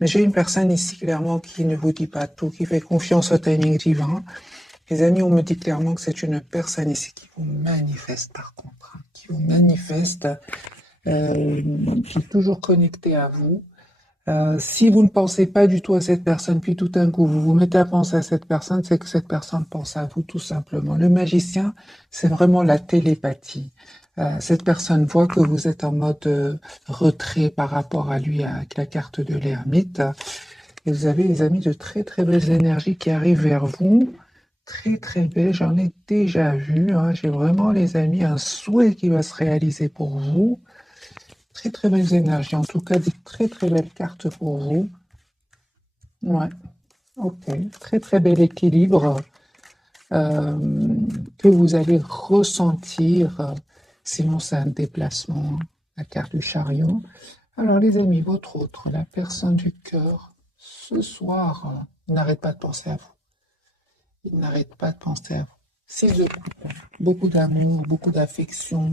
Mais j'ai une personne ici clairement qui ne vous dit pas tout, qui fait confiance au timing divin. Les amis, on me dit clairement que c'est une personne ici qui vous manifeste par contre, hein, qui vous manifeste, qui est toujours connectée à vous. Si vous ne pensez pas du tout à cette personne, puis tout d'un coup vous vous mettez à penser à cette personne, c'est que cette personne pense à vous tout simplement. Le magicien, c'est vraiment la télépathie. Cette personne voit que vous êtes en mode retrait par rapport à lui avec la carte de l'ermite. Et vous avez, les amis, de très très belles énergies qui arrivent vers vous. Très très belles, j'en ai déjà vu, hein. J'ai vraiment, les amis, un souhait qui va se réaliser pour vous. Très très belles énergies, en tout cas des très très belles cartes pour vous. Ouais, ok. Très très bel équilibre que vous allez ressentir. Sinon, c'est un déplacement, hein, la carte du chariot. Alors, les amis, votre autre, la personne du cœur, ce soir, il n'arrête pas de penser à vous. Il n'arrête pas de penser à vous. Six de coupe, beaucoup d'amour, beaucoup d'affection.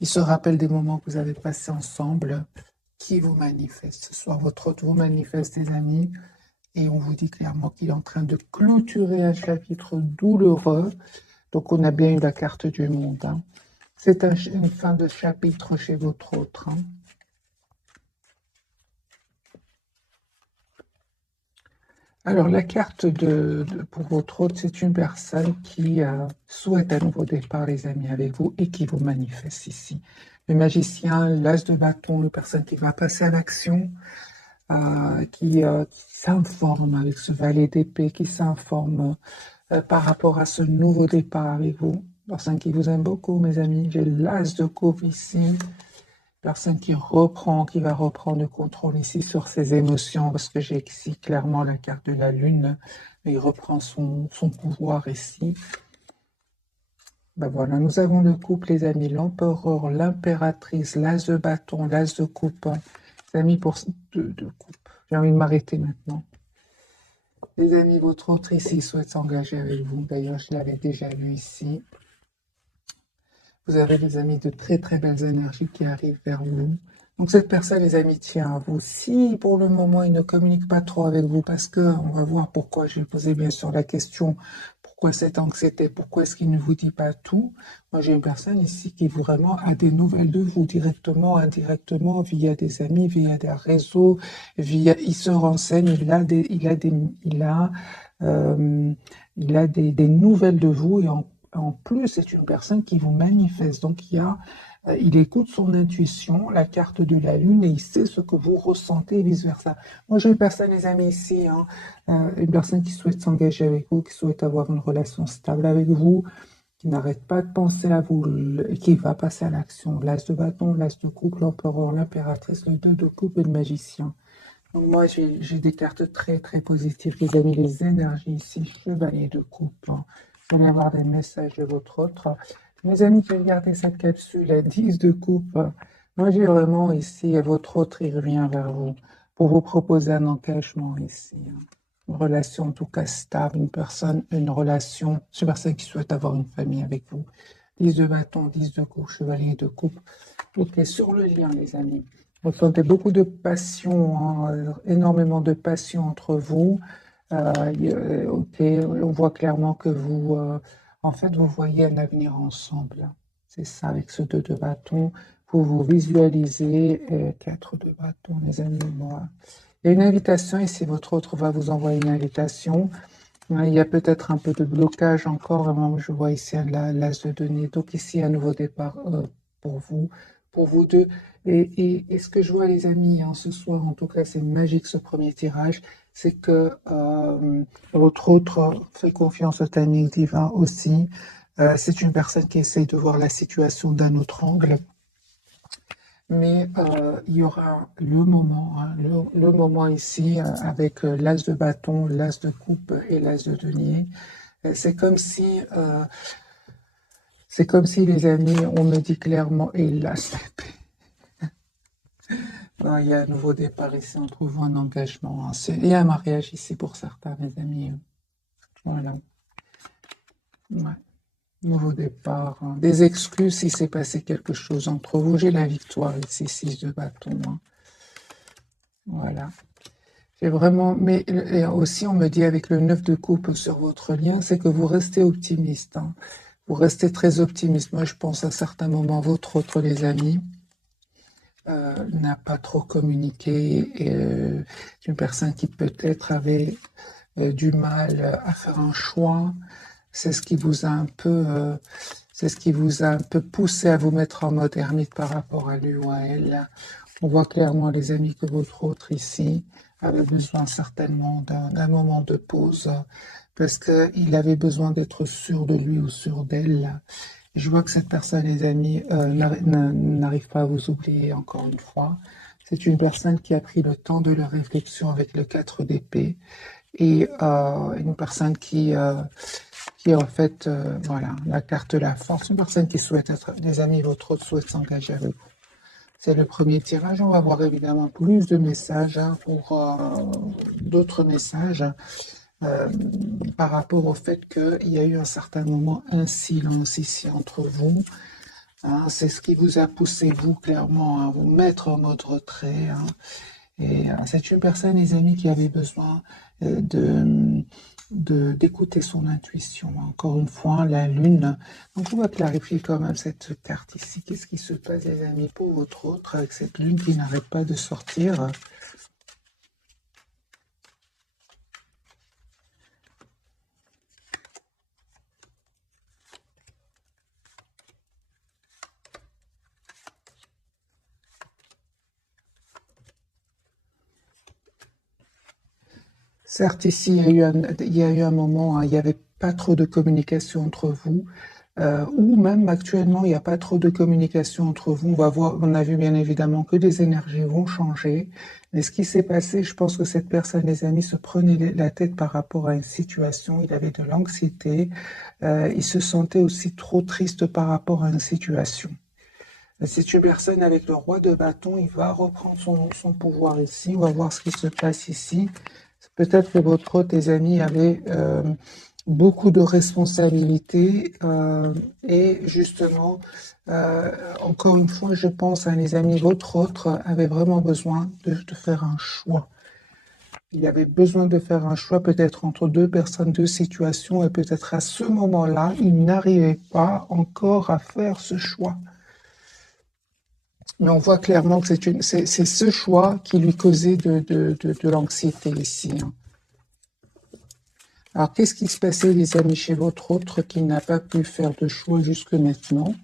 Il se rappelle des moments que vous avez passés ensemble, qui vous manifeste. Ce soir, votre hôte vous manifeste, les amis, et on vous dit clairement qu'il est en train de clôturer un chapitre douloureux. Donc, on a bien eu la carte du monde, hein. C'est une fin de chapitre chez votre autre, hein. Alors, la carte pour votre hôte, c'est une personne qui souhaite un nouveau départ, les amis, avec vous et qui vous manifeste ici. Le magicien, l'as de bâton, une personne qui va passer à l'action, qui s'informe avec ce valet d'épée, qui s'informe par rapport à ce nouveau départ avec vous. Personne qui vous aime beaucoup, mes amis. J'ai l'as de coupe ici. Personne qui va reprendre le contrôle ici sur ses émotions, parce que j'ai ici clairement la carte de la lune. Il reprend son pouvoir ici. Ben voilà, nous avons le couple, les amis, l'empereur, l'impératrice, l'as de bâton, l'as de coupe. Les amis, pour de coupe. J'ai envie de m'arrêter maintenant. Les amis, votre autre ici souhaite s'engager avec vous. D'ailleurs, je l'avais déjà vu ici. Vous avez, les amis, de très très belles énergies qui arrivent vers vous. Donc cette personne, les amis, tient à vous. Si pour le moment, il ne communique pas trop avec vous, parce que on va voir pourquoi, je vais poser bien sûr la question, pourquoi cette anxiété, pourquoi est-ce qu'il ne vous dit pas tout. Moi, j'ai une personne ici qui vraiment a des nouvelles de vous, directement, indirectement, via des amis, via des réseaux, il se renseigne, il a des nouvelles de vous, et en plus, c'est une personne qui vous manifeste. Donc, il écoute son intuition, la carte de la lune, et il sait ce que vous ressentez et vice-versa. Moi, j'ai une personne, les amis, ici, hein, une personne qui souhaite s'engager avec vous, qui souhaite avoir une relation stable avec vous, qui n'arrête pas de penser à vous, et qui va passer à l'action. L'as de bâton, l'as de coupe, l'empereur, l'impératrice, le 2 de coupe et le magicien. Donc, moi, j'ai des cartes très, très positives, les amis, les énergies ici, chevalier de coupe, hein. Vous allez avoir des messages de votre autre. Mes amis, j'ai regardé cette capsule, la 10 de coupe. Moi, j'ai vraiment ici, votre autre, il revient vers vous pour vous proposer un engagement ici, hein. Une relation en tout cas stable, une relation, c'est une personne qui souhaite avoir une famille avec vous. 10 de bâton, 10 de coupe, chevalier de coupe. Ok, sur le lien, les amis. Vous ressentez beaucoup de passion, hein, énormément de passion entre vous. Ok, on voit clairement que en fait, vous voyez un avenir ensemble. C'est ça, avec ce 2 de bâton, vous visualisez 4 de bâton, les amis. Voilà. Il y a une invitation ici, votre autre va vous envoyer une invitation. Il y a peut-être un peu de blocage encore. Vraiment, je vois ici l'as de denier. Donc ici, un nouveau départ pour vous, pour vous deux. Et ce que je vois, les amis, hein, ce soir, en tout cas, c'est magique ce premier tirage, c'est que votre autre fait confiance au timing divin aussi. C'est une personne qui essaye de voir la situation d'un autre angle. Mais il y aura le moment, hein, le moment ici avec l'as de bâton, l'as de coupe et l'as de denier. C'est comme si, les amis, on me dit clairement, et l'as d'épée. Non, il y a un nouveau départ ici, on trouve un engagement, hein. Il y a un mariage ici pour certains, mes amis. Voilà. Ouais. Nouveau départ, hein. Des excuses si s'est passé quelque chose entre vous. J'ai la victoire ici, 6 de bâton, hein. Voilà. J'ai vraiment, mais et aussi on me dit avec le 9 de coupe sur votre lien, c'est que vous restez optimiste, hein. Vous restez très optimiste. Moi, je pense à certains moments, votre autre, les amis, n'a pas trop communiqué. Et, c'est une personne qui peut-être avait du mal à faire un choix. C'est ce qui vous a un peu, c'est ce qui vous a un peu poussé à vous mettre en mode ermite par rapport à lui ou à elle. On voit clairement, les amis, que votre autre ici avait besoin certainement d'un moment de pause parce qu'il avait besoin d'être sûr de lui ou sûr d'elle. Je vois que cette personne, les amis, n'arrive pas à vous oublier encore une fois. C'est une personne qui a pris le temps de la réflexion avec le 4 d'épée et une personne qui en fait, voilà, la carte de la force, une personne qui souhaite être, des amis, votre autre souhaite s'engager avec vous. C'est le premier tirage. On va voir évidemment plus de messages pour d'autres messages euh, par rapport au fait qu'il y a eu un certain moment un silence ici entre vous. Hein. C'est ce qui vous a poussé, vous, clairement, à vous mettre en mode retrait. Hein. Et c'est une personne, les amis, qui avait besoin de d'écouter son intuition. Encore une fois, la lune. Donc, on va clarifier quand même cette carte ici. Qu'est-ce qui se passe, les amis, pour votre autre, avec cette lune qui n'arrête pas de sortir? Certes, ici, il y a eu un moment, hein, il n'y avait pas trop de communication entre vous, ou même actuellement, il n'y a pas trop de communication entre vous. On va voir, on a vu bien évidemment que les énergies vont changer. Mais ce qui s'est passé, je pense que cette personne, les amis, se prenait la tête par rapport à une situation. Il avait de l'anxiété. Il se sentait aussi trop triste par rapport à une situation. C'est une personne avec le roi de bâton, il va reprendre son pouvoir ici. On va voir ce qui se passe ici. Peut-être que votre hôte, tes amis, avaient beaucoup de responsabilités et justement, encore une fois, je pense à les amis, votre autre avait vraiment besoin de faire un choix. Il avait besoin de faire un choix peut-être entre deux personnes, deux situations, et peut-être à ce moment-là, il n'arrivait pas encore à faire ce choix. Mais on voit clairement que c'est ce choix qui lui causait de l'anxiété ici. Hein. Alors, qu'est-ce qui se passait, les amis, chez votre autre qui n'a pas pu faire de choix jusque maintenant?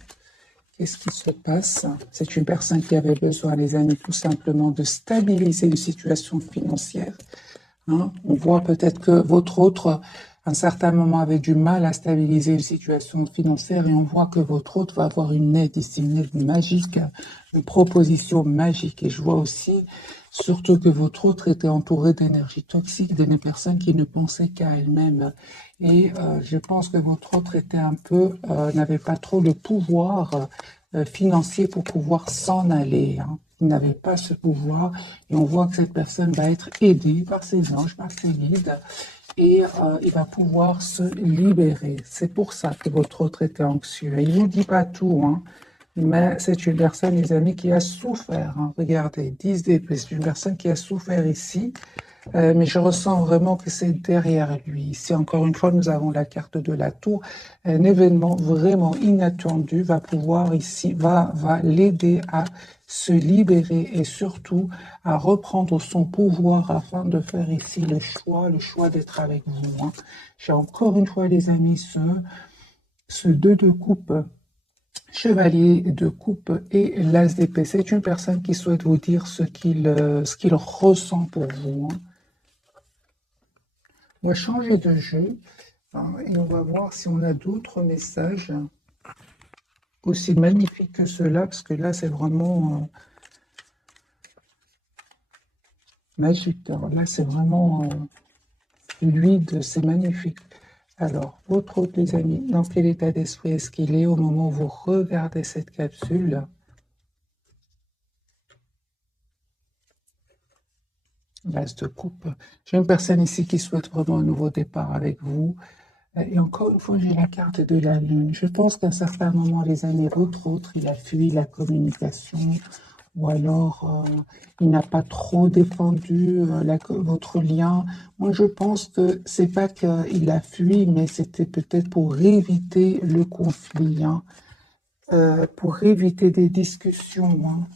Qu'est-ce qui se passe? C'est une personne qui avait besoin, les amis, tout simplement de stabiliser une situation financière. Hein. On voit peut-être que votre autre, à un certain moment, avait du mal à stabiliser une situation financière et on voit que votre autre va avoir une aide ici, une aide magique, une proposition magique. Et je vois aussi, surtout que votre autre était entouré d'énergie toxique, de personnes qui ne pensaient qu'à elles-mêmes. Et je pense que votre autre était un peu, n'avait pas trop le pouvoir financier pour pouvoir s'en aller. Hein. Il n'avait pas ce pouvoir et on voit que cette personne va être aidée par ses anges, par ses guides et il va pouvoir se libérer. C'est pour ça que votre autre était anxieux. Et il ne vous dit pas tout, hein, mais c'est une personne, les amis, qui a souffert. Hein. Regardez, 10 d'épée, c'est une personne qui a souffert ici. Mais je ressens vraiment que c'est derrière lui. Ici, encore une fois, nous avons la carte de la tour. Un événement vraiment inattendu va pouvoir ici, va l'aider à se libérer et surtout à reprendre son pouvoir afin de faire ici le choix d'être avec vous. Hein. J'ai encore une fois, les amis, ce 2 de coupe, chevalier de coupe et l'as d'épée. C'est une personne qui souhaite vous dire ce qu'il ressent pour vous. Hein. On va changer de jeu hein, et on va voir si on a d'autres messages aussi magnifiques que ceux-là, parce que là, c'est vraiment magique. Alors là, c'est vraiment fluide, c'est magnifique. Alors, votre autre, les amis, dans quel état d'esprit est-ce qu'il est au moment où vous regardez cette capsule? L'as de coupe. J'ai une personne ici qui souhaite vraiment un nouveau départ avec vous. Et encore une fois, j'ai la carte de la lune. Je pense qu'à un certain moment, les amis, votre autre, il a fui la communication. ou alors il n'a pas trop défendu votre lien. Moi, je pense que c'est pas qu'il a fui, mais c'était peut-être pour éviter le conflit, hein, pour éviter des discussions, hein.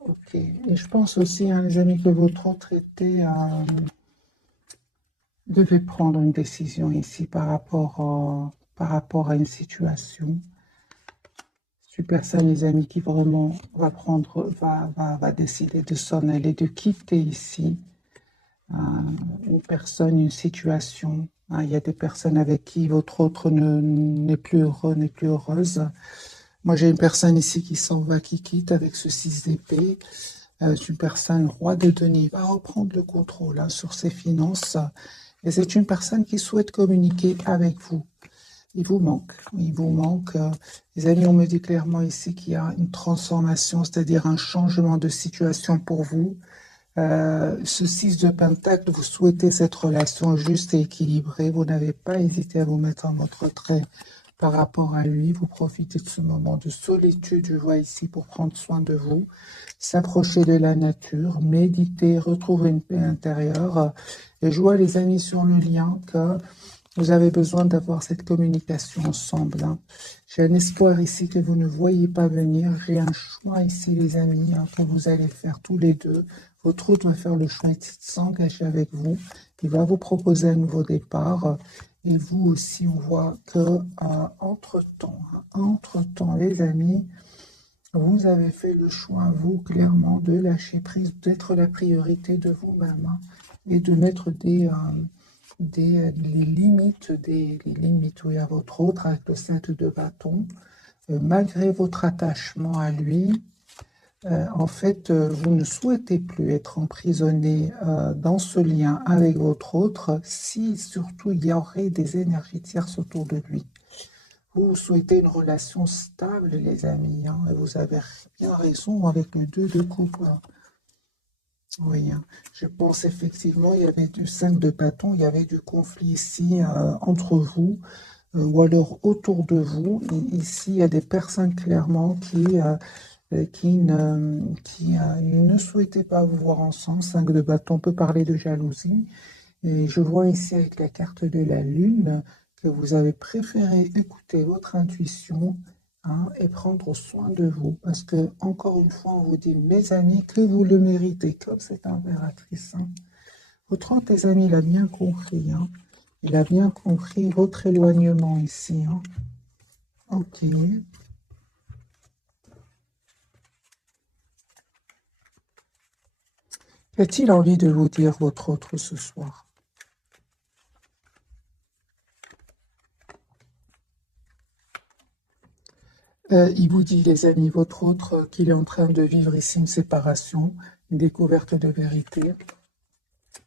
Ok. Et je pense aussi, hein, les amis, que votre autre devait prendre une décision ici par rapport à une situation. C'est une personne, les amis, qui vraiment va décider de s'en aller, de quitter ici une personne, une situation. Il y a des personnes avec qui votre autre n'est plus heureux, n'est plus heureuse. Moi, j'ai une personne ici qui s'en va, qui quitte avec ce 6 d'épée. C'est une personne, roi de denier, va reprendre le contrôle hein, sur ses finances. Et c'est une personne qui souhaite communiquer avec vous. Il vous manque. Il vous manque. Les amis, on me dit clairement ici qu'il y a une transformation, c'est-à-dire un changement de situation pour vous. Ce 6 de Pentacle, vous souhaitez cette relation juste et équilibrée. Vous n'avez pas hésité à vous mettre en votre retrait par rapport à lui. Vous profitez de ce moment de solitude, je vois ici, pour prendre soin de vous, s'approcher de la nature, méditer, retrouver une paix intérieure. Et je vois, les amis, sur le lien que vous avez besoin d'avoir cette communication ensemble, hein. J'ai un espoir ici que vous ne voyez pas venir. J'ai un choix ici, les amis, hein, que vous allez faire tous les deux. Votre autre va faire le choix de s'engager avec vous. Il va vous proposer un nouveau départ. Et vous aussi, on voit que entre-temps, les amis, vous avez fait le choix, vous, clairement, de lâcher prise, d'être la priorité de vous-même, hein, et de mettre les limites oui, à votre autre avec le 7 de bâton. Malgré votre attachement à lui, en fait, vous ne souhaitez plus être emprisonné dans ce lien avec votre autre si surtout il y aurait des énergies tierces autour de lui. Vous souhaitez une relation stable, les amis, hein, et vous avez bien raison avec le 2 de coupe. Oui, hein. Je pense effectivement il y avait du 5 de bâton, il y avait du conflit ici entre vous ou alors autour de vous. Et ici, il y a des personnes clairement qui ne souhaitaient pas vous voir ensemble. 5 de bâton peut parler de jalousie. Et je vois ici avec la carte de la lune que vous avez préféré écouter votre intuition, hein, et prendre soin de vous. Parce que, encore une fois, on vous dit, mes amis, que vous le méritez, comme cette impératrice, hein. Votre autre, les amis, il a bien compris, hein. Il a bien compris votre éloignement ici, hein. Ok. Qu'a-t-il envie de vous dire, votre autre, ce soir? Il vous dit, les amis, votre autre, qu'il est en train de vivre ici une séparation, une découverte de vérité,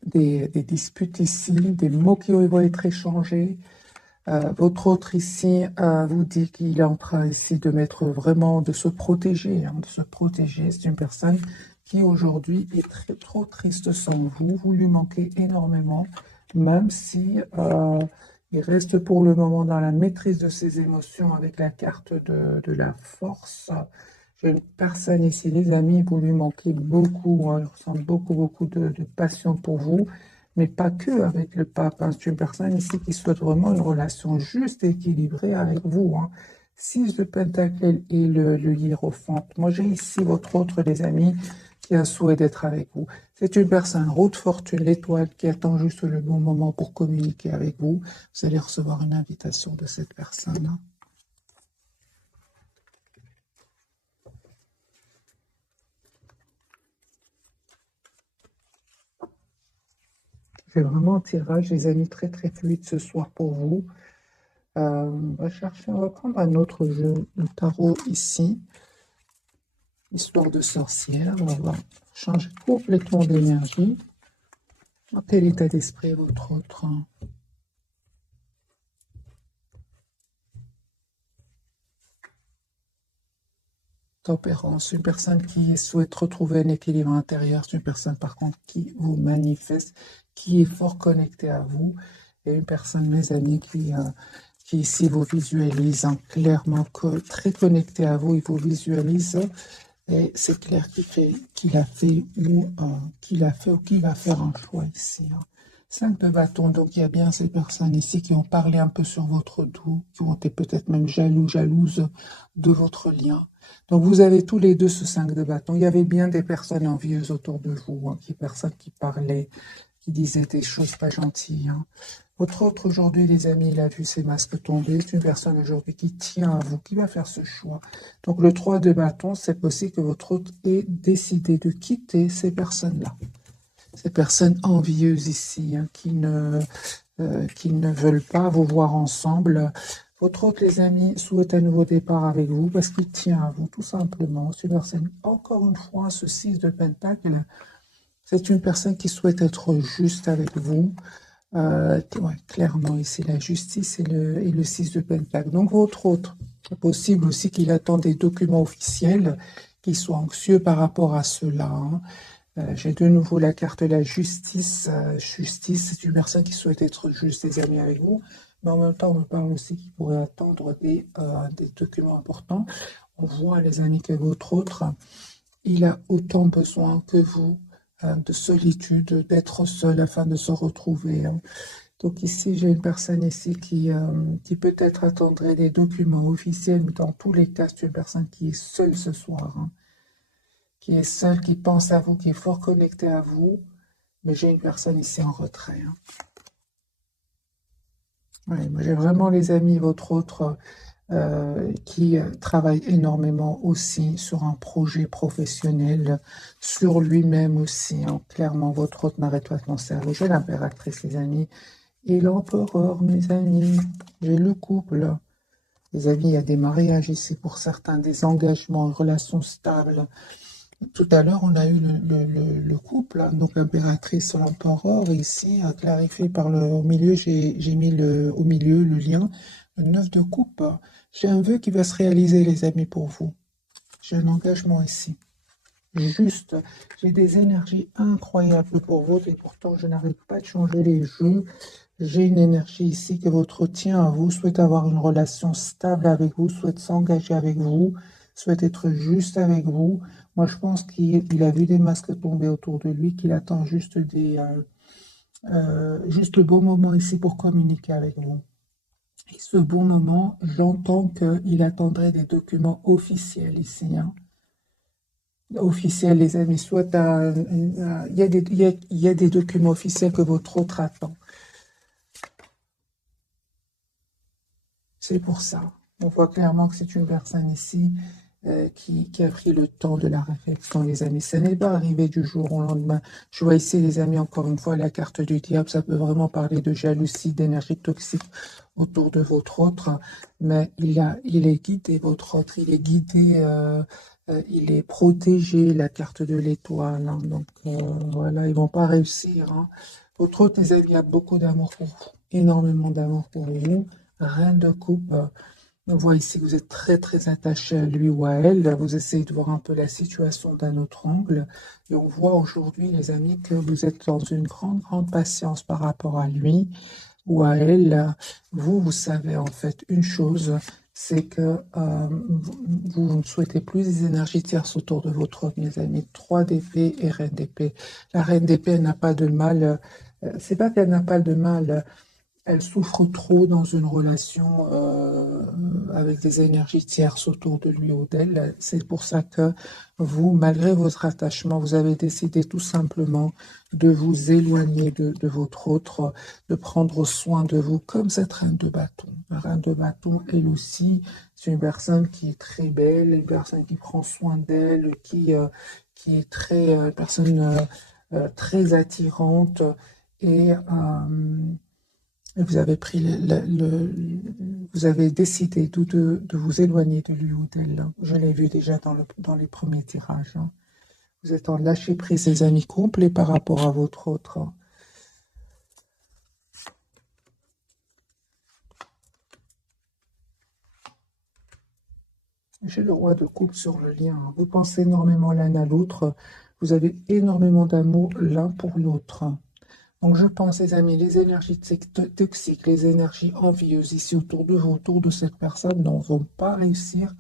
des disputes ici, des mots qui vont être échangés. Votre autre ici vous dit qu'il est en train ici de mettre vraiment, de se protéger, hein, de se protéger. C'est une personne qui aujourd'hui est trop triste sans vous. Vous lui manquez énormément, même si il reste pour le moment dans la maîtrise de ses émotions avec la carte de la force. J'ai une personne ici, les amis, vous lui manquez beaucoup, hein, il ressent beaucoup de passion pour vous, mais pas que avec le pape, hein. C'est une personne ici qui souhaite vraiment une relation juste et équilibrée avec vous, hein. 6 de Pentacle et le hiérophante. Moi, j'ai ici votre autre, les amis, qui a un souhait d'être avec vous. C'est une personne, roue de fortune, l'étoile, qui attend juste le bon moment pour communiquer avec vous. Vous allez recevoir une invitation de cette personne, hein. C'est vraiment un tirage, les amis, très fluide ce soir pour vous. On va prendre un autre jeu, le tarot ici, histoire de sorcière. On va changer complètement d'énergie. Dans quel état d'esprit est votre autre? Tempérance, une personne qui souhaite retrouver un équilibre intérieur, c'est une personne par contre qui vous manifeste, qui est fort connectée à vous, et une personne, mes amis, qui ici vous visualise, hein, clairement très connectée à vous, il vous visualise Et c'est clair qu'il a fait ou qu'il va faire un choix ici, hein. 5 de bâton, donc il y a bien ces personnes ici qui ont parlé un peu sur votre dos, qui ont été peut-être même jalouses de votre lien. Donc vous avez tous les deux ce 5 de bâton. Il y avait bien des personnes envieuses autour de vous, hein, personnes qui parlaient, qui disaient des choses pas gentilles, hein. Votre autre aujourd'hui, les amis, il a vu ses masques tomber. C'est une personne aujourd'hui qui tient à vous, qui va faire ce choix. Donc le 3 de bâton, c'est possible que votre autre ait décidé de quitter ces personnes-là. Ces personnes envieuses ici, hein, qui ne veulent pas vous voir ensemble. Votre autre, les amis, souhaite un nouveau départ avec vous parce qu'il tient à vous, tout simplement. C'est une personne, encore une fois, ce 6 de pentacle, c'est une personne qui souhaite être juste avec vous. Ouais, clairement, ici, la justice et le 6 de pentacle. Donc, votre autre, c'est possible aussi qu'il attend des documents officiels, qu'il soit anxieux par rapport à cela, hein. J'ai de nouveau la carte de la justice. Justice, c'est une personne qui souhaite être juste, les amis, avec vous. Mais en même temps, on me parle aussi qu'il pourrait attendre des documents importants. On voit, les amis, que votre autre, il a autant besoin que vous de solitude, d'être seul afin de se retrouver, hein. Donc ici, j'ai une personne ici qui peut-être attendrait des documents officiels, mais dans tous les cas, c'est une personne qui est seule ce soir, hein, qui est seule, qui pense à vous, qui est fort connectée à vous, mais j'ai une personne ici en retrait, hein. Ouais, moi j'ai vraiment, les amis, votre autre qui travaille énormément aussi sur un projet professionnel, sur lui-même aussi, hein. Clairement, votre autre n'arrête pas de penser à vous. J'ai l'impératrice, les amis, et l'empereur, mes amis. J'ai le couple. Les amis, il y a des mariages ici pour certains, des engagements, une relation stable. Tout à l'heure, on a eu le couple, hein, donc l'impératrice, l'empereur, ici, clarifié par au milieu, j'ai mis au milieu le lien, le 9 de coupe. J'ai un vœu qui va se réaliser, les amis, pour vous. J'ai un engagement ici. Juste, j'ai des énergies incroyables pour vous, et pourtant, je n'arrive pas de changer les jeux. J'ai une énergie ici que votre tient à vous, souhaite avoir une relation stable avec vous, souhaite s'engager avec vous, souhaite être juste avec vous. Moi, je pense qu'il a vu des masques tomber autour de lui, qu'il attend juste juste le bon moment ici pour communiquer avec vous. Et ce bon moment, j'entends qu'il attendrait des documents officiels ici, hein. Officiels, les amis, soit il y a des documents officiels que votre autre attend. C'est pour ça. On voit clairement que c'est une personne ici qui a pris le temps de la réflexion, les amis. Ça n'est pas arrivé du jour au lendemain. Je vois ici, les amis, encore une fois, la carte du diable. Ça peut vraiment parler de jalousie, d'énergie toxique autour de votre autre. Mais il est guidé, votre autre. Il est guidé, il est protégé, la carte de l'étoile, hein. Donc, voilà, ils vont pas réussir, hein. Votre autre, les amis, a beaucoup d'amour pour vous. Énormément d'amour pour vous. Reine de coupe. On voit ici que vous êtes très très attaché à lui ou à elle. Vous essayez de voir un peu la situation d'un autre angle. Et on voit aujourd'hui, les amis, que vous êtes dans une grande patience par rapport à lui ou à elle. Vous savez en fait une chose, c'est que vous ne souhaitez plus des énergies tierces autour de votre homme, les amis. 3 d'épée et reine d'épée. La reine d'épée, elle n'a pas de mal. C'est pas qu'elle n'a pas de mal. Elle souffre trop dans une relation avec des énergies tierces autour de lui ou d'elle. C'est pour ça que vous, malgré votre attachement, vous avez décidé tout simplement de vous éloigner de votre autre, de prendre soin de vous comme cette reine de bâton. La reine de bâton, elle aussi, c'est une personne qui est très belle, une personne qui prend soin d'elle, qui est personne très attirante et vous avez pris vous avez décidé de vous éloigner de lui ou d'elle. Je l'ai vu déjà dans les premiers tirages, hein. Vous êtes en lâcher prise, les amis, complet par rapport à votre autre, hein. J'ai le roi de coupe sur le lien, hein. Vous pensez énormément l'un à l'autre. Vous avez énormément d'amour l'un pour l'autre. Donc je pense, les amis, les énergies toxiques, les énergies envieuses ici autour de vous, autour de cette personne, ne vont pas réussir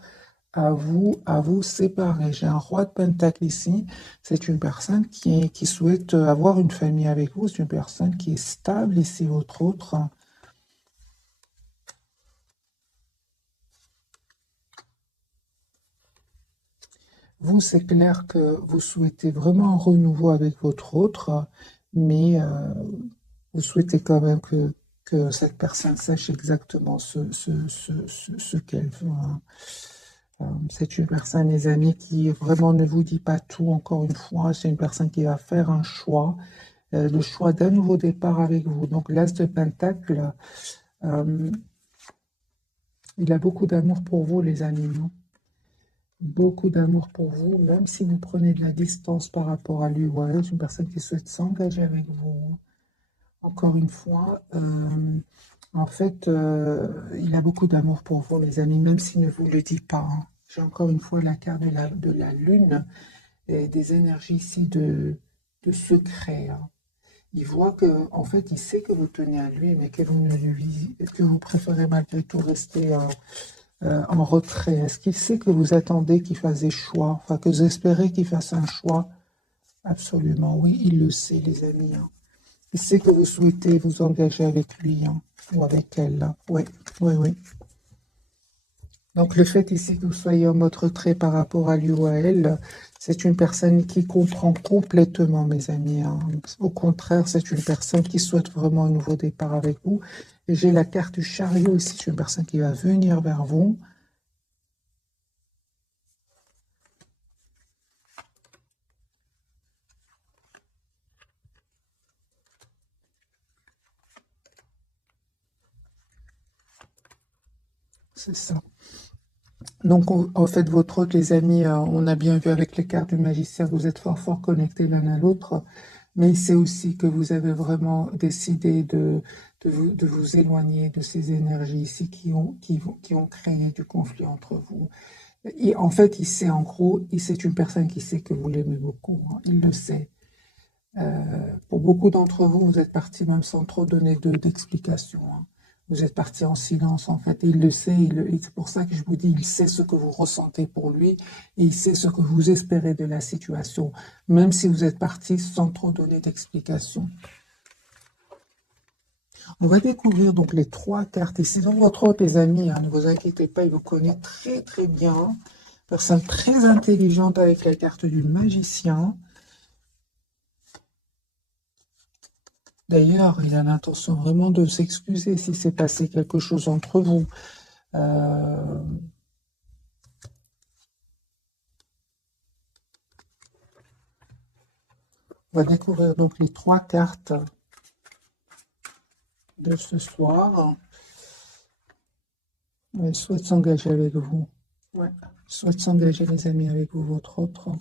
à vous séparer. J'ai un roi de Pentacle ici. C'est une personne qui souhaite avoir une famille avec vous. C'est une personne qui est stable ici, votre autre. Vous, c'est clair que vous souhaitez vraiment un renouveau avec votre autre, mais vous souhaitez quand même que cette personne sache exactement ce qu'elle veut, hein. C'est une personne, les amis, qui vraiment ne vous dit pas tout, encore une fois. C'est une personne qui va faire un choix, le choix d'un nouveau départ avec vous. Donc, l'As de Pentacle, euh, il a beaucoup d'amour pour vous, les amis, hein. Beaucoup d'amour pour vous, même si vous prenez de la distance par rapport à lui ou à elle. C'est une personne qui souhaite s'engager avec vous. Encore une fois, en fait, il a beaucoup d'amour pour vous, les amis, même s'il ne vous le dit pas, hein. J'ai encore une fois la carte de la lune et des énergies ici de secret, hein. Il voit que, en fait, il sait que vous tenez à lui, mais que vous, ne lui, que vous préférez malgré tout rester en retrait. Est-ce qu'il sait que vous attendez qu'il fasse des choix, enfin que vous espérez qu'il fasse un choix? Absolument, oui, il le sait, les amis, hein. Il sait que vous souhaitez vous engager avec lui, hein, ou avec elle, là. Oui, oui, oui. Donc le fait ici que vous soyez en mode retrait par rapport à lui ou à elle, c'est une personne qui comprend complètement, mes amis, hein. Au contraire, c'est une personne qui souhaite vraiment un nouveau départ avec vous. Et j'ai la carte du chariot ici, c'est une personne qui va venir vers vous. C'est ça. Donc, en fait, votre hôte, les amis, on a bien vu avec les cartes du magicien, vous êtes fort, fort connectés l'un à l'autre. Mais c'est aussi que vous avez vraiment décidé de vous éloigner de ces énergies ici qui ont créé du conflit entre vous. Et en fait, il sait en gros, c'est une personne qui sait que vous l'aimez beaucoup, hein, il le sait. Pour beaucoup d'entre vous, vous êtes partis même sans trop donner d'explications, hein. Vous êtes partis en silence, en fait. Et il le sait, et c'est pour ça que je vous dis, il sait ce que vous ressentez pour lui, et il sait ce que vous espérez de la situation, même si vous êtes partis sans trop donner d'explications. On va découvrir donc les trois cartes ici. Dans votre hôte, les amis, hein, ne vous inquiétez pas, il vous connaît très très bien. Personne très intelligente avec la carte du magicien. D'ailleurs, il a l'intention vraiment de s'excuser si s'est passé quelque chose entre vous. Euh, on va découvrir donc les trois cartes de ce soir. Il souhaite s'engager avec vous. Ouais. Il souhaite s'engager, les amis, avec vous, votre autre.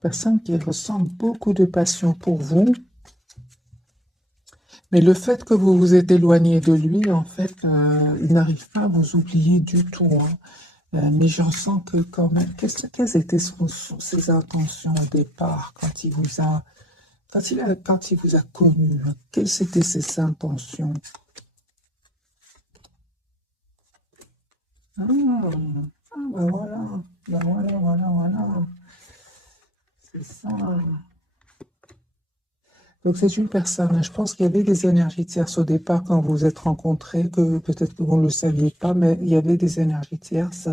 Personne qui ressent beaucoup de passion pour vous. Mais le fait que vous vous êtes éloigné de lui, en fait, il n'arrive pas à vous oublier du tout, hein. Mais j'en sens que quand même, quelles étaient ses intentions au départ quand il vous a, quand il vous a connu, hein, quelles étaient ses intentions? Ah, ben voilà, ben voilà, voilà, voilà, c'est ça. Donc c'est une personne, je pense qu'il y avait des énergies tierces au départ quand vous vous êtes rencontrés, que peut-être que vous ne le saviez pas, mais il y avait des énergies tierces.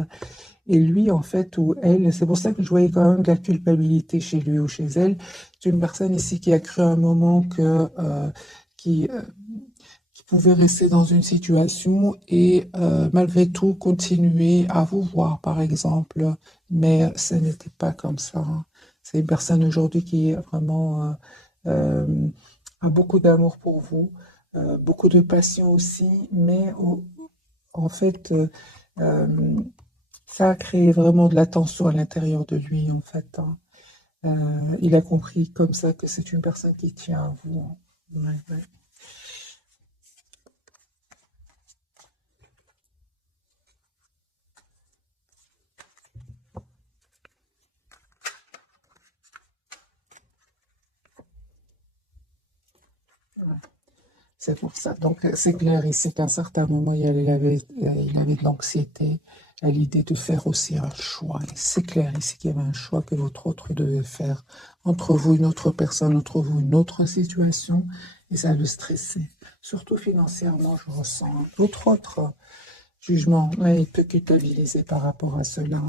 Et lui, en fait, ou elle, c'est pour ça que je voyais quand même de la culpabilité chez lui ou chez elle. C'est une personne ici qui a cru à un moment qui, euh, qui pouvait rester dans une situation et malgré tout continuer à vous voir, par exemple. Mais ce n'était pas comme ça, hein. C'est une personne aujourd'hui qui est vraiment euh, a beaucoup d'amour pour vous, beaucoup de passion aussi, mais en fait, euh, ça a créé vraiment de la tension à l'intérieur de lui, en fait, hein. Il a compris comme ça que c'est une personne qui tient à vous, hein. Ouais, ouais. C'est pour ça. Donc, c'est clair ici qu'à un certain moment, il avait de l'anxiété à l'idée de faire aussi un choix. Et c'est clair ici qu'il y avait un choix que votre autre devait faire entre vous, une autre personne, entre vous, une autre situation. Et ça le stressait. Surtout financièrement, je ressens. Votre autre jugement, ouais, il peut culpabiliser par rapport à cela.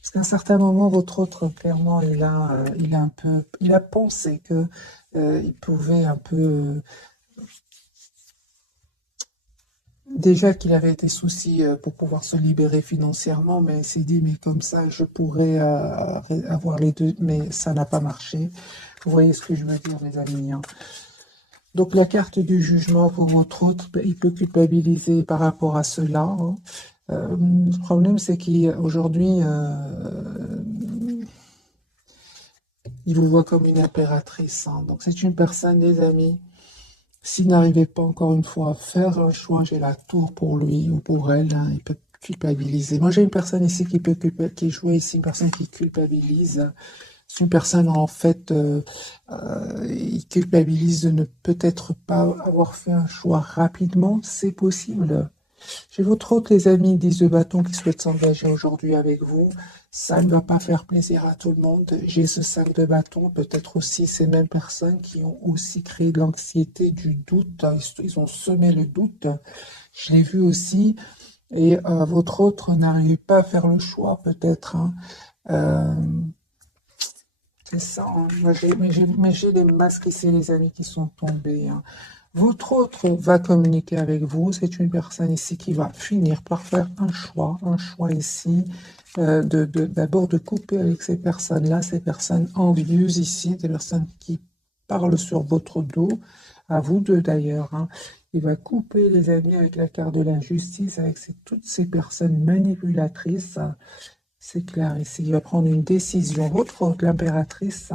Parce qu'à un certain moment, votre autre, clairement, il a pensé que il pouvait un peu. Déjà qu'il avait des soucis pour pouvoir se libérer financièrement, mais il s'est dit, mais comme ça, je pourrais avoir les deux, mais ça n'a pas marché. Vous voyez ce que je veux dire, mes amis, hein. Donc la carte du jugement pour votre autre, il peut culpabiliser par rapport à cela, hein. Le problème, c'est qu'aujourd'hui, il vous voit comme une impératrice, hein. Donc c'est une personne, les amis. S'il n'arrivait pas encore une fois à faire un choix, j'ai la tour pour lui ou pour elle, hein, il peut culpabiliser. Moi, j'ai une personne ici qui joue ici, une personne qui culpabilise. C'est une personne, en fait, il culpabilise de ne peut-être pas avoir fait un choix rapidement. C'est possible. J'ai votre autre, les amis, 10 de bâton qui souhaitent s'engager aujourd'hui avec vous. Ça ne va pas faire plaisir à tout le monde. J'ai ce 5 de bâton, peut-être aussi ces mêmes personnes qui ont aussi créé de l'anxiété, du doute. Ils ont semé le doute. Je l'ai vu aussi. Et votre autre n'arrive pas à faire le choix, peut-être, hein. Euh, c'est ça, hein. Mais j'ai des masques ici, les amis, qui sont tombés, hein. Votre autre va communiquer avec vous. C'est une personne ici qui va finir par faire un choix ici, d'abord de couper avec ces personnes-là, ces personnes envieuses ici, des personnes qui parlent sur votre dos, à vous deux d'ailleurs, hein. Il va couper les amis avec la carte de la justice, avec toutes ces personnes manipulatrices. C'est clair ici, il va prendre une décision. Votre autre, l'impératrice,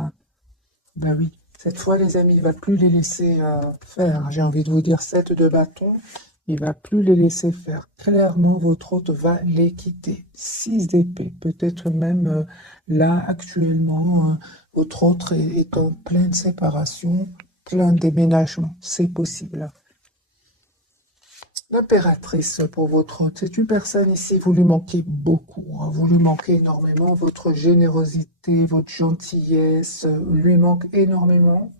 ben oui, cette fois, les amis, il va plus les laisser faire. J'ai envie de vous dire 7 de bâton. Il va plus les laisser faire. Clairement, votre hôte va les quitter. 6 d'épée. Peut-être même là, actuellement, votre autre est en pleine séparation, plein déménagement. C'est possible. L'impératrice pour votre hôte, c'est une personne ici, vous lui manquez beaucoup, hein. Vous lui manquez énormément, votre générosité, votre gentillesse lui manque énormément.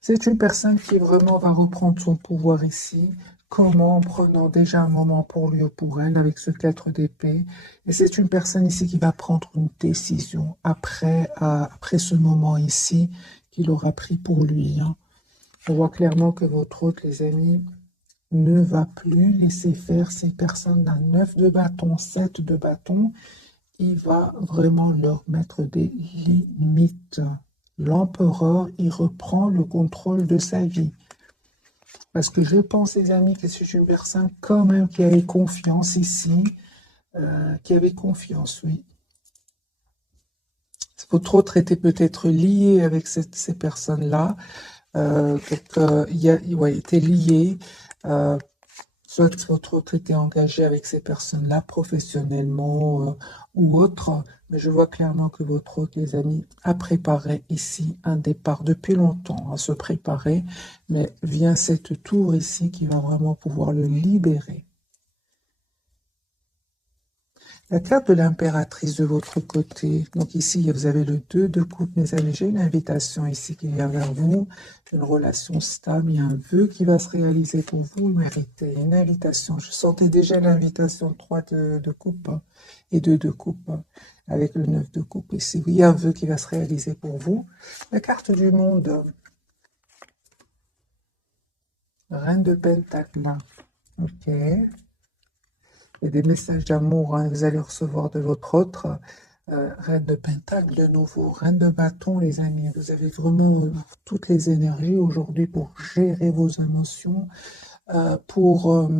C'est une personne qui vraiment va reprendre son pouvoir ici. Comment? En prenant déjà un moment pour lui ou pour elle avec ce 4 d'épée. Et c'est une personne ici qui va prendre une décision après ce moment ici qu'il aura pris pour lui, hein. On voit clairement que votre hôte, les amis, ne va plus laisser faire ces personnes à 9 de bâton, 7 de bâton. Il va vraiment leur mettre des limites. L'empereur, il reprend le contrôle de sa vie. Parce que je pense, les amis, que c'est une personne quand même qui avait confiance ici, qui avait confiance, oui. Votre autre était peut-être lié avec ces personnes-là. Il était lié. Soit votre autre était engagé avec ces personnes-là professionnellement ou autre, mais je vois clairement que votre autre, les amis, a préparé ici un départ depuis longtemps, à se préparer, mais vient cette tour ici qui va vraiment pouvoir le libérer. La carte de l'impératrice de votre côté. Donc ici, vous avez le 2 de coupe, mes amis. J'ai une invitation ici qui vient vers vous. Une relation stable. Il y a un vœu qui va se réaliser pour vous. Méritez une invitation. Je sentais déjà l'invitation 3 de coupe, hein, et 2 de coupe, hein, avec le 9 de coupe ici. Oui, il y a un vœu qui va se réaliser pour vous. La carte du monde. Reine de Pentacle. Ok. Et des messages d'amour, hein, vous allez recevoir de votre autre. Reine de Pentacle de nouveau, Reine de Bâton, les amis. Vous avez vraiment toutes les énergies aujourd'hui pour gérer vos émotions, pour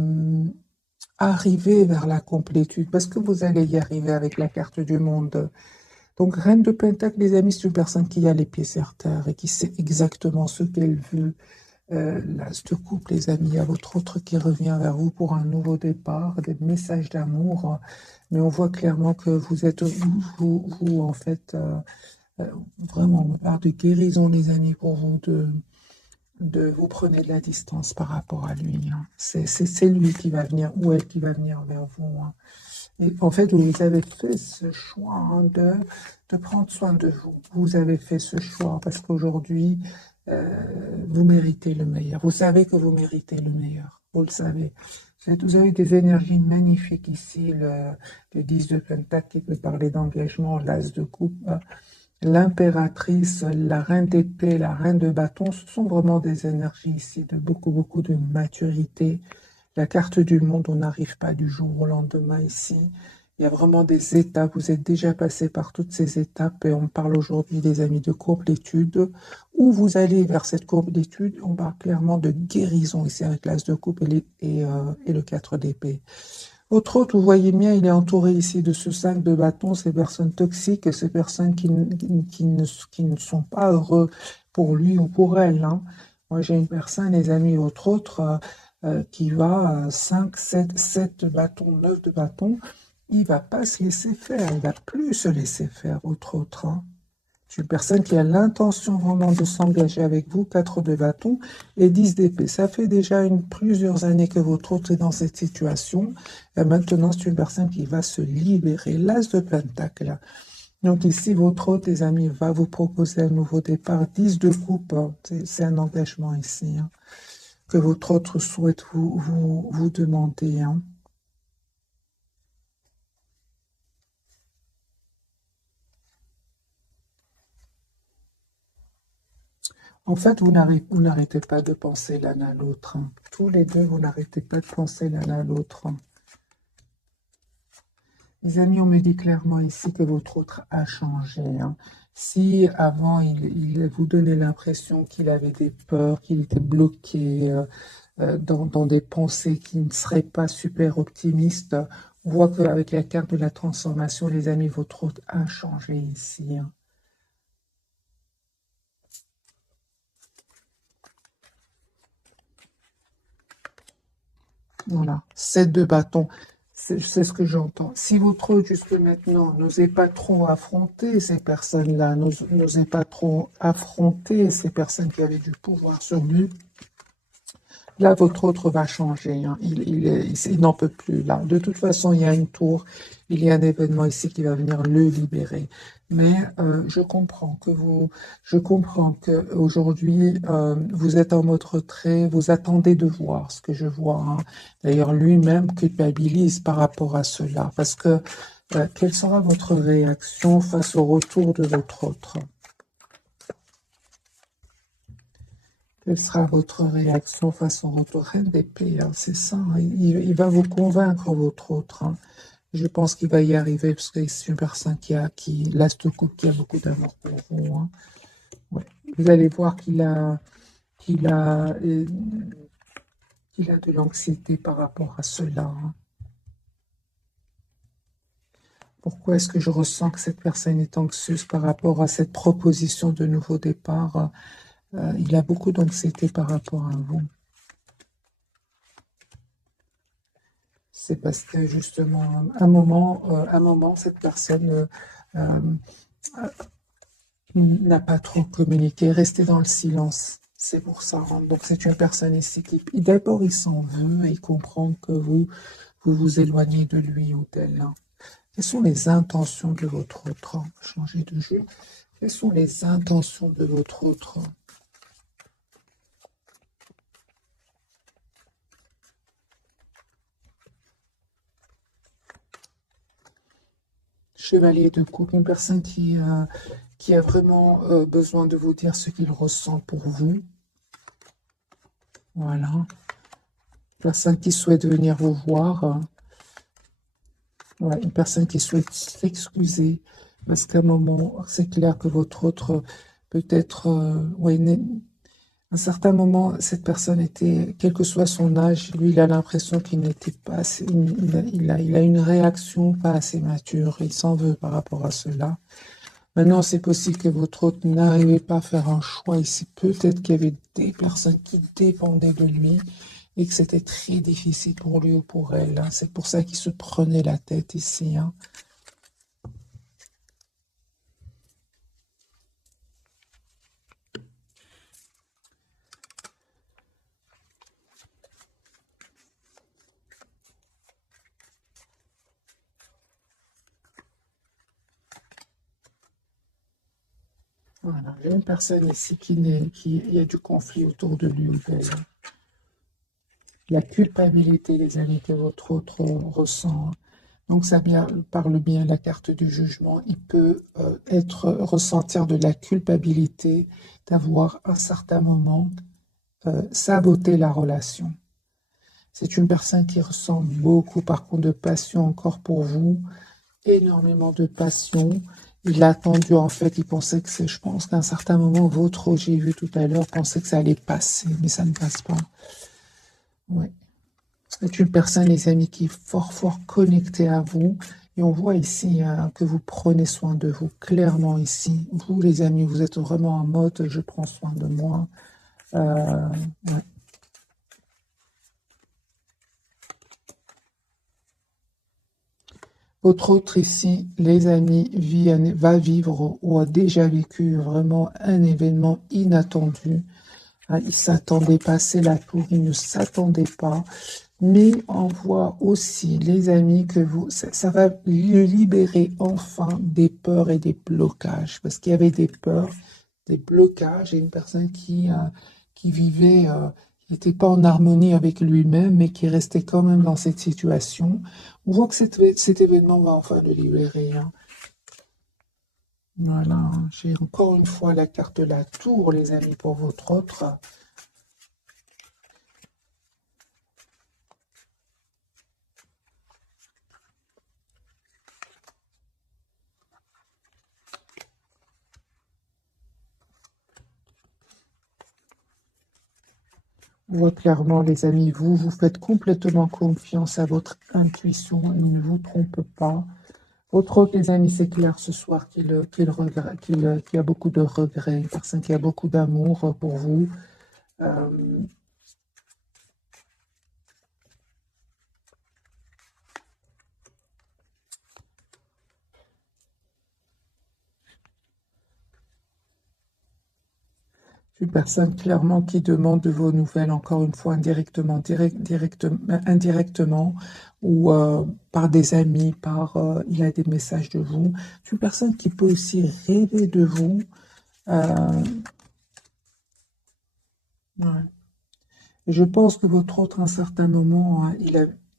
arriver vers la complétude, parce que vous allez y arriver avec la carte du monde. Donc, Reine de Pentacle, les amis, c'est une personne qui a les pieds sur terre et qui sait exactement ce qu'elle veut. L'as de coupe, les amis, il y a votre autre qui revient vers vous pour un nouveau départ, des messages d'amour, mais on voit clairement que vous êtes, vous en fait, vraiment, on parle de guérison, les amis, pour vous, vous prenez de la distance par rapport à lui, hein. C'est lui qui va venir, ou elle qui va venir vers vous, hein. Et en fait, vous avez fait ce choix, hein, de prendre soin de vous. Vous avez fait ce choix parce qu'aujourd'hui, vous méritez le meilleur. Vous savez que vous méritez le meilleur. Vous le savez. Vous avez des énergies magnifiques ici. Le 10 de Pentacle qui peut parler d'engagement, l'As de coupe, l'impératrice, la reine d'épée, la reine de bâton. Ce sont vraiment des énergies ici de beaucoup, beaucoup de maturité. La carte du monde, on n'arrive pas du jour au lendemain ici. Il y a vraiment des étapes. Vous êtes déjà passé par toutes ces étapes et on parle aujourd'hui, les amis, de courbe d'études. Où vous allez vers cette courbe d'études, on parle clairement de guérison ici avec l'as de coupe et le 4 d'épée. Autre autre, vous voyez bien, il est entouré ici de ce 5 de bâton, ces personnes toxiques, ces personnes qui ne sont pas heureux pour lui ou pour elle, hein. Moi, j'ai une personne, les amis, autre, qui va 5, 7 de bâton, 9 de bâton, il va pas se laisser faire, il va plus se laisser faire, autre, hein. C'est une personne qui a l'intention vraiment de s'engager avec vous, 4 de bâton et 10 d'épée. Ça fait déjà plusieurs années que votre autre est dans cette situation. Et maintenant, c'est une personne qui va se libérer. L'as de pentacle. Donc ici, votre autre, les amis, va vous proposer un nouveau départ. 10 de coupe, hein. C'est un engagement ici, hein, que votre autre souhaite vous demander, hein. En fait, vous n'arrêtez pas de penser l'un à l'autre, hein. Tous les deux, vous n'arrêtez pas de penser l'un à l'autre, hein. Les amis, on me dit clairement ici que votre autre a changé, hein. Si avant, il vous donnait l'impression qu'il avait des peurs, qu'il était bloqué dans des pensées qui ne seraient pas super optimistes, on voit qu'avec la carte de la transformation, les amis, votre autre a changé ici, hein. Voilà, 7 de bâton. C'est ce que j'entends. Si votre jusque maintenant n'osez pas trop affronter ces personnes-là, n'osez pas trop affronter ces personnes qui avaient du pouvoir sur lui, là, votre autre va changer, hein. Il n'en peut plus, là. De toute façon, il y a une tour, il y a un événement ici qui va venir le libérer. Mais je comprends que aujourd'hui, vous êtes en mode retrait, vous attendez de voir ce que je vois, hein. D'ailleurs, lui-même culpabilise par rapport à cela. Parce que, quelle sera votre réaction face au retour de votre autre? Quelle sera votre réaction face au retour? Reine d'épée, hein, c'est ça, hein. Il va vous convaincre, votre autre, hein. Je pense qu'il va y arriver parce que c'est une personne l'as de coupe, qui a beaucoup d'amour pour vous, hein. Ouais. Vous allez voir qu'il a, euh, qu'il a de l'anxiété par rapport à cela, hein. Pourquoi est-ce que je ressens que cette personne est anxieuse par rapport à cette proposition de nouveau départ? Il a beaucoup d'anxiété par rapport à vous. C'est parce que justement, un moment, cette personne n'a pas trop communiqué, resté dans le silence. C'est pour ça, hein. Donc c'est une personne ici qui, d'abord, il s'en veut et il comprend que vous éloignez de lui ou d'elle, hein. Quelles sont les intentions de votre autre? Changer de jeu. Quelles sont les intentions de votre autre? Chevalier de coupe, une personne qui a vraiment besoin de vous dire ce qu'il ressent pour vous. Voilà. Personne qui souhaite venir vous voir. Ouais, une personne qui souhaite s'excuser. Parce qu'à un moment, c'est clair que votre autre, peut-être, ouais, à un certain moment, cette personne était, quel que soit son âge, lui, il a l'impression qu'il n'était pas assez, il a une réaction pas assez mature. Il s'en veut par rapport à cela. Maintenant, c'est possible que votre autre n'arrivait pas à faire un choix ici. Peut-être qu'il y avait des personnes qui dépendaient de lui et que c'était très difficile pour lui ou pour elle, hein. C'est pour ça qu'il se prenait la tête ici, hein. Voilà, j'ai une personne ici il y a du conflit autour de lui. La culpabilité, les amis, que votre autre ressent. Donc parle bien la carte du jugement. Il peut ressentir de la culpabilité d'avoir à un certain moment saboté la relation. C'est une personne qui ressent beaucoup, par contre, de passion encore pour vous, énormément de passion. Il a attendu, en fait, il pensait que je pense qu'à un certain moment, votre, j'ai vu tout à l'heure, pensait que ça allait passer, mais ça ne passe pas. Ouais. C'est une personne, les amis, qui est fort, fort connectée à vous. Et on voit ici que vous prenez soin de vous, clairement ici. Vous, les amis, vous êtes vraiment en mode, je prends soin de moi. Ouais. Votre autre ici, les amis, va vivre ou a déjà vécu vraiment un événement inattendu. Il ne s'attendait pas, c'est la tour, il ne s'attendait pas. Mais on voit aussi, les amis, que ça va le libérer enfin des peurs et des blocages. Parce qu'il y avait des peurs, des blocages, et une personne qui vivait, qui n'était pas en harmonie avec lui-même, mais qui restait quand même dans cette situation. On voit que cet événement va enfin le libérer, hein. Voilà, j'ai encore une fois la carte de la tour, les amis, pour votre autre. On voit clairement, les amis, vous faites complètement confiance à votre intuition, il ne vous trompe pas. Votre autre, les amis, c'est clair ce soir qu'il a beaucoup de regrets, une personne qui a beaucoup d'amour pour vous. Euh, une personne clairement qui demande de vos nouvelles, encore une fois, indirectement, ou par des amis, il a des messages de vous. C'est une personne qui peut aussi rêver de vous. Euh, ouais. Et je pense que votre autre, à un certain moment, hein,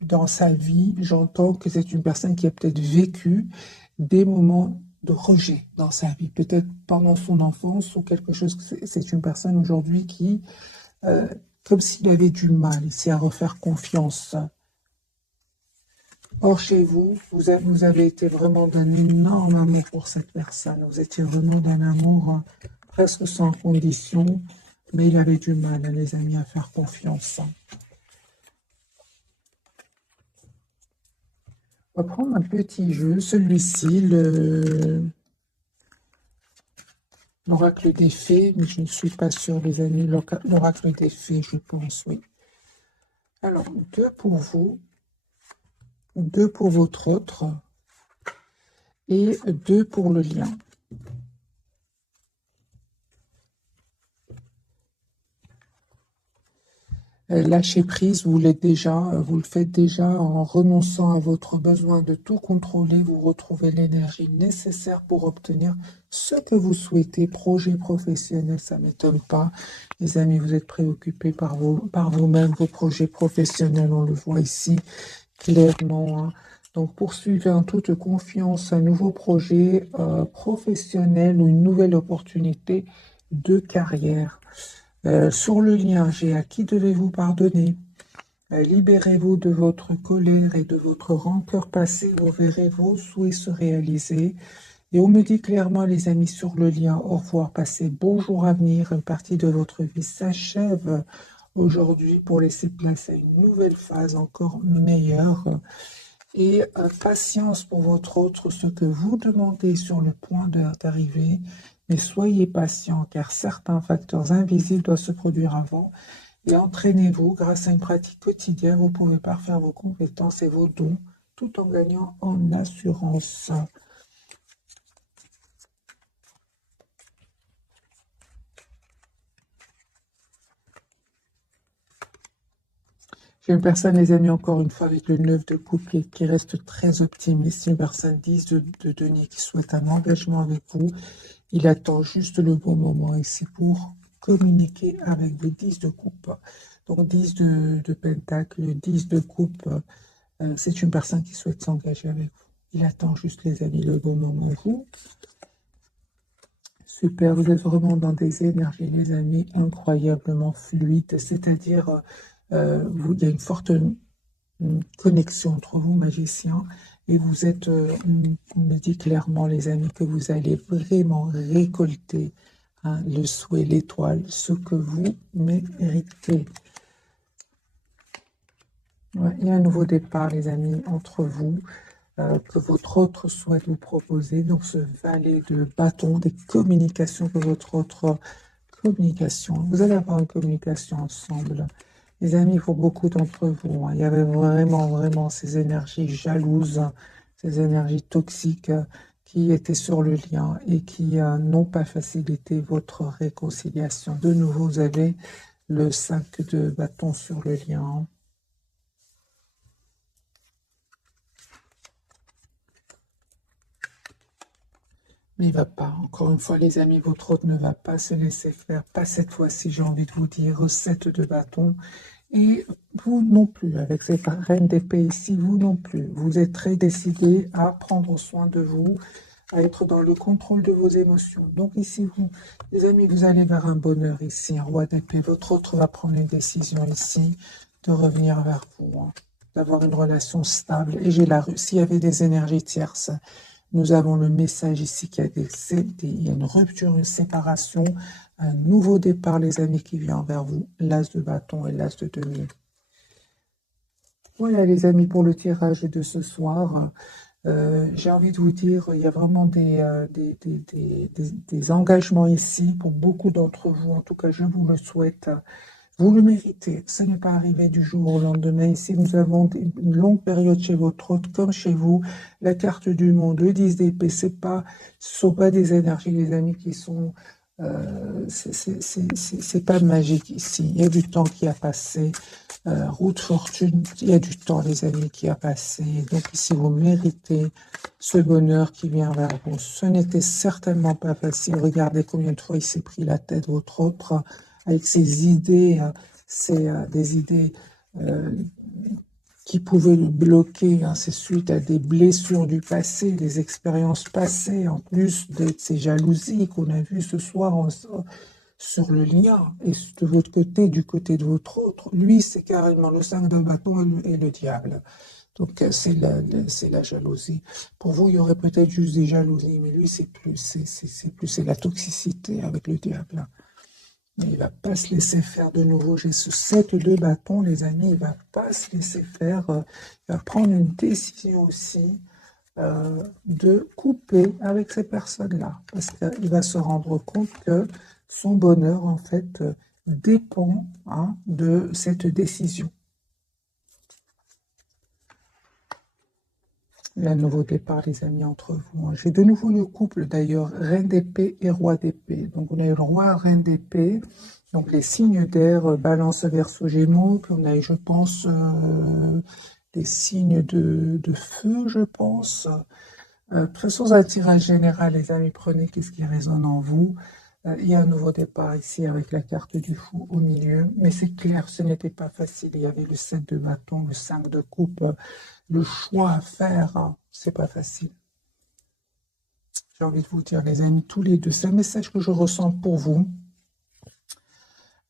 dans sa vie, j'entends que c'est une personne qui a peut-être vécu des moments de rejet dans sa vie, peut-être pendant son enfance ou quelque chose. C'est une personne aujourd'hui qui, euh, comme s'il avait du mal ici à refaire confiance. Or, chez vous, vous avez été vraiment d'un énorme amour pour cette personne. Vous étiez vraiment d'un amour presque sans condition, mais il avait du mal, hein, les amis, à faire confiance. On va prendre un petit jeu, celui-ci, l'oracle des fées, mais je ne suis pas sûre, les amis, l'oracle des fées, je pense, oui. Alors, deux pour vous, deux pour votre autre, et deux pour le lien. Lâcher prise, vous le faites déjà en renonçant à votre besoin de tout contrôler. Vous retrouvez l'énergie nécessaire pour obtenir ce que vous souhaitez. Projet professionnel, ça ne m'étonne pas. Les amis, vous êtes préoccupés par vous-même, vos projets professionnels, on le voit ici clairement, hein. Donc, poursuivez en toute confiance un nouveau projet professionnel ou une nouvelle opportunité de carrière. Sur le lien, j'ai à qui devez-vous pardonner. Libérez-vous de votre colère et de votre rancœur passée. Vous verrez vos souhaits se réaliser. Et on me dit clairement, les amis, sur le lien, au revoir, passez bon jour à venir. Une partie de votre vie s'achève aujourd'hui pour laisser place à une nouvelle phase encore meilleure. Et patience pour votre autre, ce que vous demandez sur le point d'arriver. Mais soyez patient, car certains facteurs invisibles doivent se produire avant. Et entraînez-vous grâce à une pratique quotidienne. Vous pouvez parfaire vos compétences et vos dons tout en gagnant en assurance. J'ai une personne, les amis, encore une fois, avec le 9 de coupe qui reste très optimiste. Une personne 10 de denier qui souhaite un engagement avec vous Il attend juste le bon moment ici pour communiquer avec vous. 10 de coupe. Donc 10 de pentacle, 10 de coupe. C'est une personne qui souhaite s'engager avec vous. Il attend juste, les amis, le bon moment. Vous, super, vous êtes vraiment dans des énergies, les amis, incroyablement fluides. C'est-à-dire, il y a une forte connexion entre vous, magiciens, et vous êtes, on me dit clairement, les amis, que vous allez vraiment récolter le souhait, l'étoile, ce que vous méritez. Ouais, il y a un nouveau départ, les amis, entre vous, que votre autre souhaite vous proposer. Donc, ce valet de bâton, des communications que votre autre communication. Vous allez avoir une communication ensemble. Les amis, pour beaucoup d'entre vous, il y avait vraiment ces énergies jalouses, ces énergies toxiques qui étaient sur le lien et qui n'ont pas facilité votre réconciliation. De nouveau, vous avez le 5 de bâton sur le lien. Mais il ne va pas. Encore une fois, les amis, votre autre ne va pas se laisser faire. Pas cette fois-ci, j'ai envie de vous dire. 7 de bâton. Et vous non plus, avec cette reine d'épée ici, vous non plus. Vous êtes très décidé à prendre soin de vous, à être dans le contrôle de vos émotions. Donc ici, vous, les amis, vous allez vers un bonheur ici, un roi d'épée. Votre autre va prendre une décision ici de revenir vers vous, d'avoir une relation stable. Et j'ai s'il y avait des énergies tierces, nous avons le message ici qu'il y a une rupture, une séparation, un nouveau départ, les amis, qui vient vers vous. L'as de bâton et l'as de denier. Voilà, les amis, pour le tirage de ce soir. J'ai envie de vous dire, il y a vraiment des engagements ici pour beaucoup d'entre vous. En tout cas, je vous le souhaite. Vous le méritez. Ce n'est pas arrivé du jour au lendemain. Ici, nous avons une longue période chez votre hôte, comme chez vous. La carte du monde, le 10 d'épée, ce ne sont pas des énergies, les amis, qui sont... c'est pas magique ici. Il y a du temps qui a passé. Route fortune, il y a du temps, les amis, qui a passé. Donc ici, vous méritez ce bonheur qui vient vers vous. Ce n'était certainement pas facile. Regardez combien de fois il s'est pris la tête, votre autre, avec ses idées, c'est des idées qui pouvaient le bloquer. C'est suite à des blessures du passé, des expériences passées, en plus de ces jalousies qu'on a vues ce soir sur le lien. Et de votre côté, du côté de votre autre, lui, c'est carrément le 5 de bâton et le diable. Donc, c'est la jalousie. Pour vous, il y aurait peut-être juste des jalousies, mais lui, c'est la toxicité avec le diable. Mais il ne va pas se laisser faire de nouveau. J'ai ce 7 de bâton, les amis. Il ne va pas se laisser faire. Il va prendre une décision aussi de couper avec ces personnes-là. Parce qu'il va se rendre compte que son bonheur, en fait, dépend de cette décision. Il y a un nouveau départ, les amis, entre vous. J'ai de nouveau le couple, d'ailleurs, reine d'épée et roi d'épée. Donc, on a eu le roi, reine d'épée. Donc, les signes d'air, balance, verseau, gémeaux. Puis, on a eu, je pense, les signes de feu, je pense. De toute façon, c'est un tirage général, les amis. Prenez qu'est-ce qui résonne en vous. Il y a un nouveau départ ici avec la carte du fou au milieu. Mais c'est clair, ce n'était pas facile. Il y avait le 7 de bâton, le 5 de coupe. Le choix à faire, c'est pas facile. J'ai envie de vous dire, les amis, tous les deux, c'est un message que je ressens pour vous.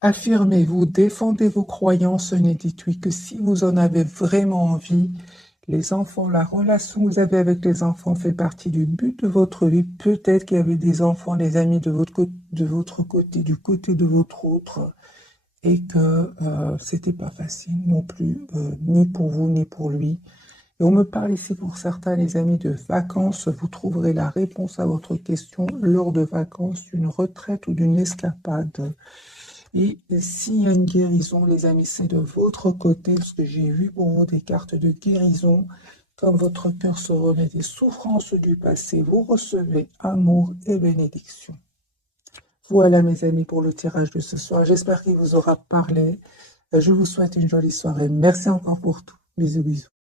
Affirmez-vous, défendez vos croyances, ne dites-oui que si vous en avez vraiment envie. Les enfants, la relation que vous avez avec les enfants fait partie du but de votre vie. Peut-être qu'il y avait des enfants, les amis, de votre côté, du côté de votre autre, et que c'était pas facile non plus, ni pour vous, ni pour lui. Et on me parle ici pour certains, les amis, de vacances. Vous trouverez la réponse à votre question lors de vacances, d'une retraite ou d'une escapade. Et s'il y a une guérison, les amis, c'est de votre côté, parce que j'ai vu pour vous des cartes de guérison. Comme votre cœur se remet des souffrances du passé, vous recevez amour et bénédiction. Voilà, mes amis, pour le tirage de ce soir. J'espère qu'il vous aura parlé. Je vous souhaite une jolie soirée. Merci encore pour tout. Bisous, bisous.